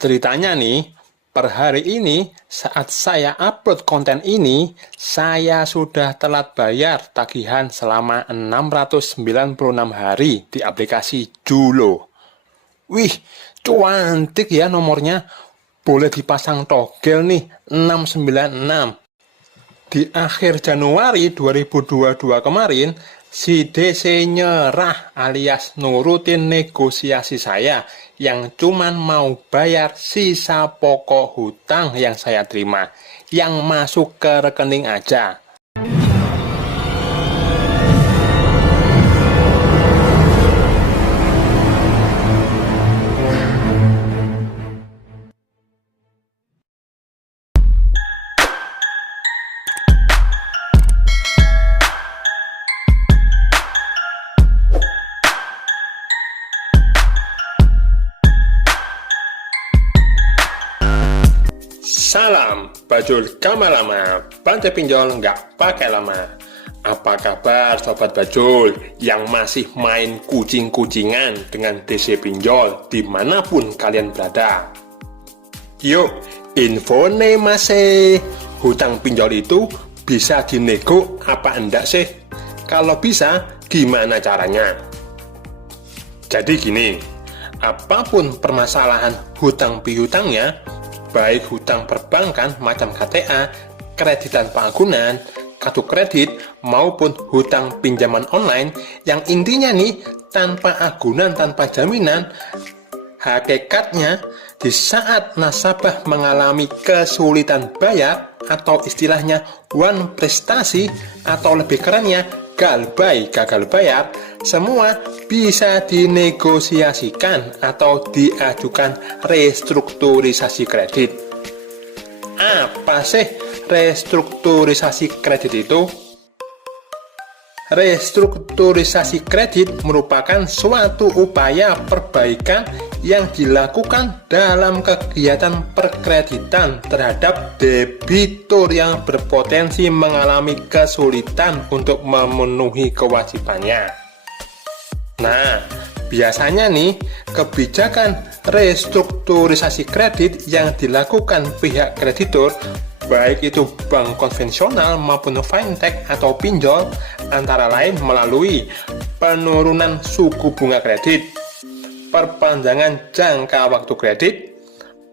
Ceritanya nih, per hari ini saat saya upload konten ini, saya sudah telat bayar tagihan selama 696 hari di aplikasi Julo. Wih, cantik ya nomornya. Boleh dipasang togel nih, 696. Di akhir Januari 2022 kemarin, si DC nyerah alias nurutin negosiasi saya yang cuman mau bayar sisa pokok hutang yang saya terima, yang masuk ke rekening aja. Salam, Bajul Kamalama, bantai pinjol nggak pakai lama. Apa kabar Sobat Bajul yang masih main kucing-kucingan dengan DC pinjol dimanapun kalian berada? Yuk, info nih masih. Hutang pinjol itu bisa dinego apa enggak sih? Kalau bisa, gimana caranya? Jadi gini, apapun permasalahan hutang piutangnya, baik hutang perbankan macam KTA, kredit tanpa agunan, kartu kredit, maupun hutang pinjaman online, yang intinya nih, tanpa agunan, tanpa jaminan, hakikatnya di saat nasabah mengalami kesulitan bayar, atau istilahnya one prestasi, atau lebih kerennya galbay gagal bayar, semua bisa dinegosiasikan atau diajukan restrukturisasi kredit. Apa sih restrukturisasi kredit itu? Restrukturisasi kredit merupakan suatu upaya perbaikan yang dilakukan dalam kegiatan perkreditan terhadap debitur yang berpotensi mengalami kesulitan untuk memenuhi kewajibannya. Nah, biasanya nih, kebijakan restrukturisasi kredit yang dilakukan pihak kreditur, baik itu bank konvensional maupun fintech atau pinjol, antara lain melalui penurunan suku bunga kredit, perpanjangan jangka waktu kredit,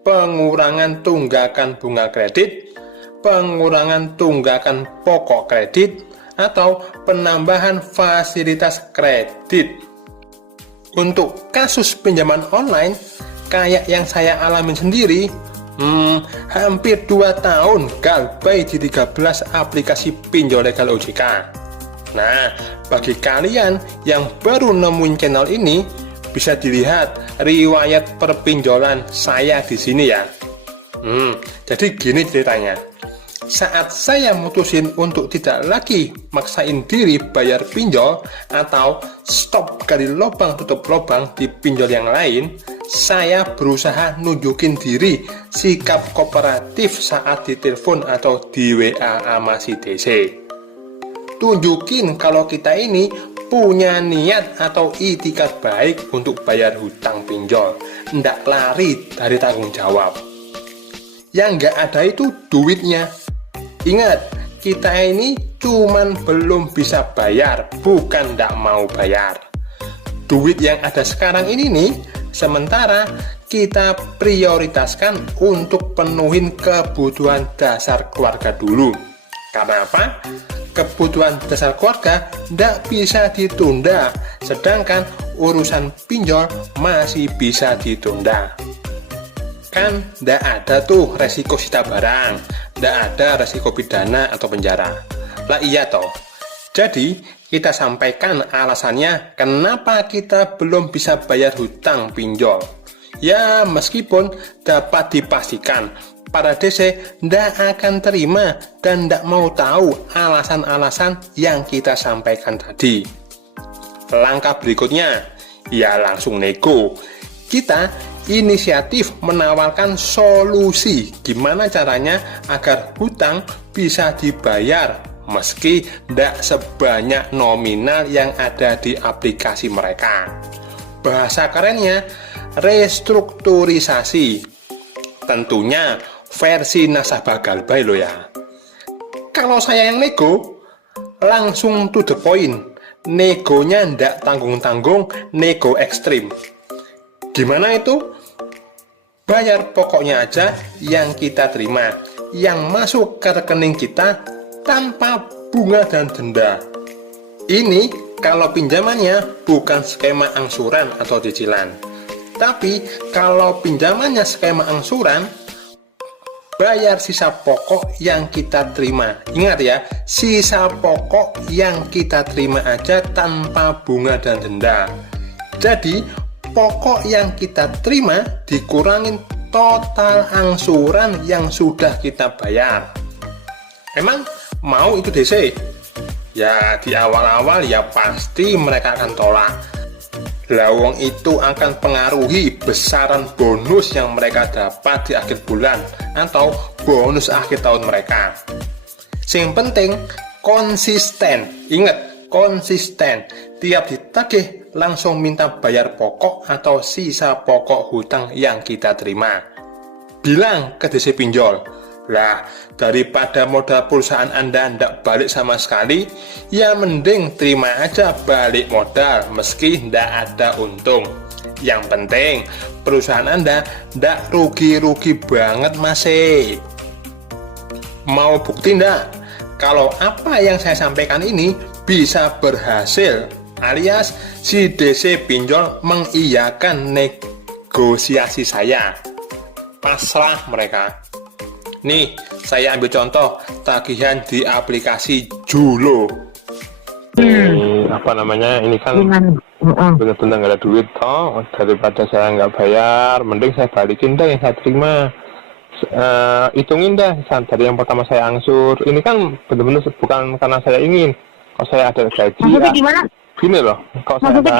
pengurangan tunggakan bunga kredit, pengurangan tunggakan pokok kredit, atau penambahan fasilitas kredit. Untuk kasus pinjaman online, kayak yang saya alami sendiri, hampir 2 tahun galbay di 13 aplikasi pinjol legal OJK. Nah, bagi kalian yang baru nemuin channel ini, bisa dilihat riwayat perpinjolan saya di sini ya. Jadi gini ceritanya. Saat saya mutusin untuk tidak lagi maksain diri bayar pinjol atau stop gali lubang tutup lubang di pinjol yang lain, saya berusaha nunjukin diri sikap kooperatif saat ditelepon atau di WA sama si DC. Tunjukin kalau kita ini punya niat atau itikad baik untuk bayar hutang pinjol, ndak lari dari tanggung jawab. Yang nggak ada itu duitnya. Ingat, kita ini cuman belum bisa bayar, bukan ndak mau bayar. Duit yang ada sekarang ini nih, sementara kita prioritaskan untuk penuhin kebutuhan dasar keluarga dulu. Karena apa? Kebutuhan dasar keluarga ndak bisa ditunda, sedangkan urusan pinjol masih bisa ditunda. Kan ndak ada tuh resiko sita barang, ndak ada resiko pidana atau penjara. Lah iya toh. Jadi kita sampaikan alasannya kenapa kita belum bisa bayar hutang pinjol. Ya meskipun dapat dipastikan para DC ndak akan terima dan ndak mau tahu alasan-alasan yang kita sampaikan tadi. Langkah berikutnya, ya langsung nego. Kita inisiatif menawarkan solusi gimana caranya agar hutang bisa dibayar meski tidak sebanyak nominal yang ada di aplikasi mereka. Bahasa kerennya restrukturisasi. Tentunya versi nasabah Galbay lo ya. Kalau saya yang nego, langsung to the point. Negonya ndak tanggung-tanggung, nego ekstrim. Gimana itu? Bayar pokoknya aja yang kita terima, yang masuk ke rekening kita tanpa bunga dan denda. Ini kalau pinjamannya bukan skema angsuran atau cicilan. Tapi kalau pinjamannya skema angsuran, bayar sisa pokok yang kita terima. Ingat ya, sisa pokok yang kita terima aja tanpa bunga dan denda. Jadi pokok yang kita terima dikurangin total angsuran yang sudah kita bayar. Emang mau ikut DC? Ya di awal-awal ya pasti mereka akan tolak. Lawang itu akan pengaruhi besaran bonus yang mereka dapat di akhir bulan atau bonus akhir tahun mereka. Yang penting konsisten. Ingat, konsisten. Tiap ditagih langsung minta bayar pokok atau sisa pokok hutang yang kita terima. Bilang ke DC pinjol, lah daripada modal perusahaan Anda ndak balik sama sekali, ya mending terima aja balik modal meski ndak ada untung. Yang penting perusahaan Anda ndak rugi-rugi banget masih. Mau bukti ndak? Kalau apa yang saya sampaikan ini bisa berhasil, alias si DC pinjol mengiyakan negosiasi saya, pasrah mereka. Nih, saya ambil contoh tagihan di aplikasi Julo. Apa namanya, ini kan benar-benar nggak ada duit toh, daripada saya nggak bayar, mending saya balikin dah yang saya terima. Hitungin dah dari yang pertama saya angsur. Ini kan benar-benar bukan karena saya ingin. Kalau saya ada gaji, maksudnya gimana? Gini loh, kalau saya ada,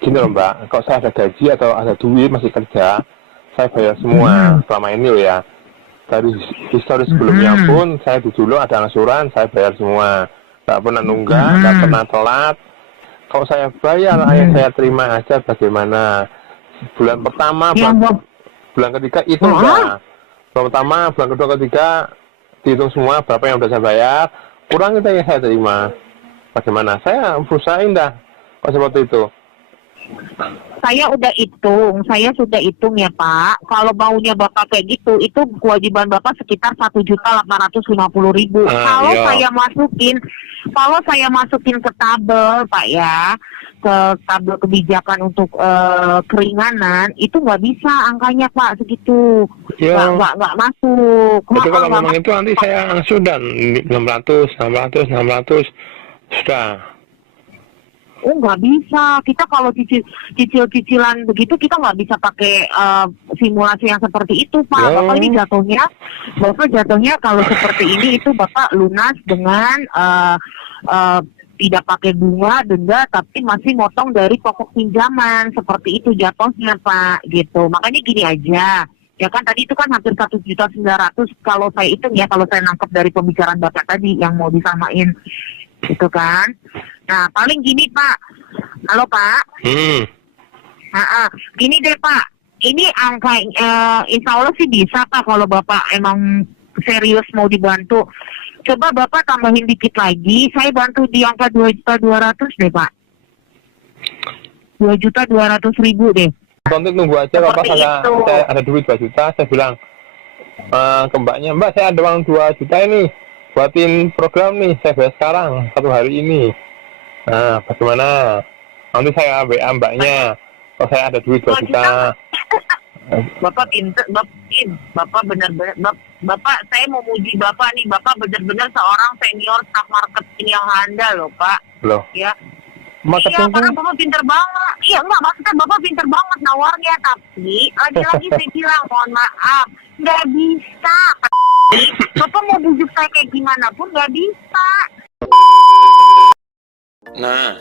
gini loh Mbak, kalau saya ada gaji atau ada duit masih kerja, saya bayar semua selama ini loh ya. Dari histori sebelumnya pun saya dulu ada angsuran, saya bayar semua, nggak pernah nunggak, nggak pernah telat. Kalau saya bayar, yang saya terima aja bagaimana? Bulan pertama, bulan ketiga itu enggak. Bulan pertama, bulan kedua, ketiga dihitung semua berapa yang udah saya bayar, kurang itu yang saya terima. Bagaimana? Saya berusaha dah kalau seperti itu. Saya sudah hitung ya Pak. Kalau maunya Bapak kayak gitu, itu kewajiban Bapak sekitar 1.850.000. Kalau saya masukin ke tabel Pak ya, ke tabel kebijakan untuk keringanan, itu nggak bisa angkanya Pak segitu. Nggak masuk. Tapi kalau memang itu nanti saya sudah 600 sudah. Oh nggak bisa, kita kalau cicilan begitu kita nggak bisa pakai simulasi yang seperti itu Pak. Bapak ini jatuhnya kalau seperti ini itu Bapak lunas dengan tidak pakai bunga, denda, tapi masih motong dari pokok pinjaman, seperti itu jatuhnya Pak, gitu. Makanya gini aja, ya kan tadi itu kan hampir 1.900.000 kalau saya hitung ya, kalau saya nangkep dari pembicaraan Bapak tadi yang mau disamain, gitu kan. Nah, paling gini Pak. Halo Pak. Gini deh Pak. Ini angka insya Allah sih bisa Pak kalau Bapak emang serius mau dibantu. Coba Bapak tambahin dikit lagi. Saya bantu di angka 2.200.000 deh Pak. 2.200.000 deh. Nanti tunggu aja kalau pas saya ada duit 2 juta, saya bilang ke mbaknya, Mbak saya ada uang 2 juta ini, buatin program nih, saya bayar sekarang, 1 hari ini. Nah, bagaimana? Nanti saya WA mbaknya, kalau saya ada duit 2 juta. Bapak pinter, Bapak benar-benar, Bapak saya mau muji Bapak nih, Bapak benar-benar seorang senior staff marketing yang handal loh Pak. Loh? Ya. Marketing iya, karena Bapak pinter banget. Iya, enggak, maksudnya Bapak pinter banget nawarnya, tapi lagi-lagi saya bilang, mohon maaf, nggak bisa. Bapak mau bujuk saya kayak gimana pun nggak bisa. Nah,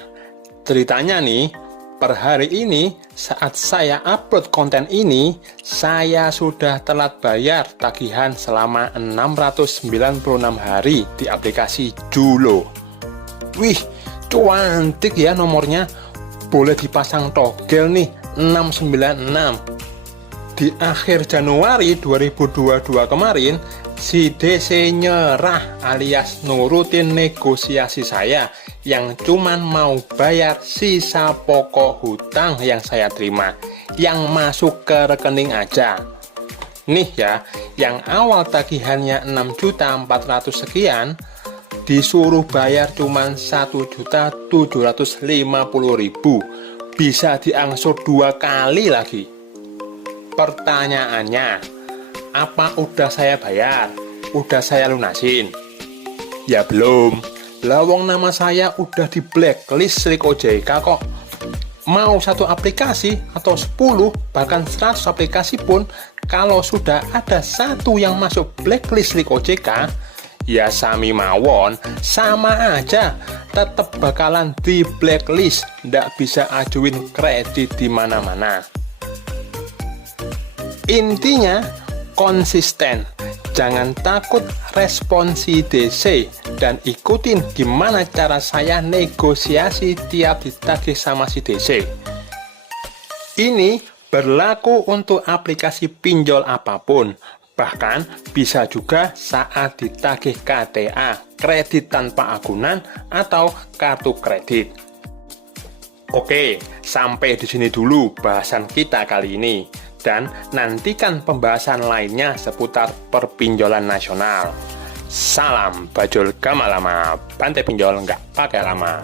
ceritanya nih, per hari ini saat saya upload konten ini, saya sudah telat bayar tagihan selama 696 hari di aplikasi Julo. Wih, cantik ya nomornya. Boleh dipasang togel nih, 696. di akhir Januari 2022 kemarin, si DC nyerah alias nurutin negosiasi saya yang cuman mau bayar sisa pokok hutang yang saya terima, yang masuk ke rekening aja. Nih ya, yang awal tagihannya 6.400.000 sekian, disuruh bayar cuman 1.750.000, bisa diangsur 2 kali lagi. Pertanyaannya, apa udah saya bayar? Udah saya lunasin? Ya belum. Lawang nama saya udah di blacklist Slick OJK kok. Mau 1 aplikasi atau 10 bahkan 100 aplikasi pun, kalau sudah ada 1 yang masuk blacklist Slick OJK, ya sami mawon, sama aja, tetap bakalan di blacklist, ndak bisa ajuin kredit di mana-mana. Intinya konsisten, jangan takut respon si DC, dan ikutin gimana cara saya negosiasi tiap ditagih sama si DC. Ini berlaku untuk aplikasi pinjol apapun, bahkan bisa juga saat ditagih KTA, kredit tanpa agunan atau kartu kredit. Oke, sampai di sini dulu bahasan kita kali ini. Dan nantikan pembahasan lainnya seputar perpinjolan nasional. Salam bajul gama lama, bantai pinjol nggak pakai lama.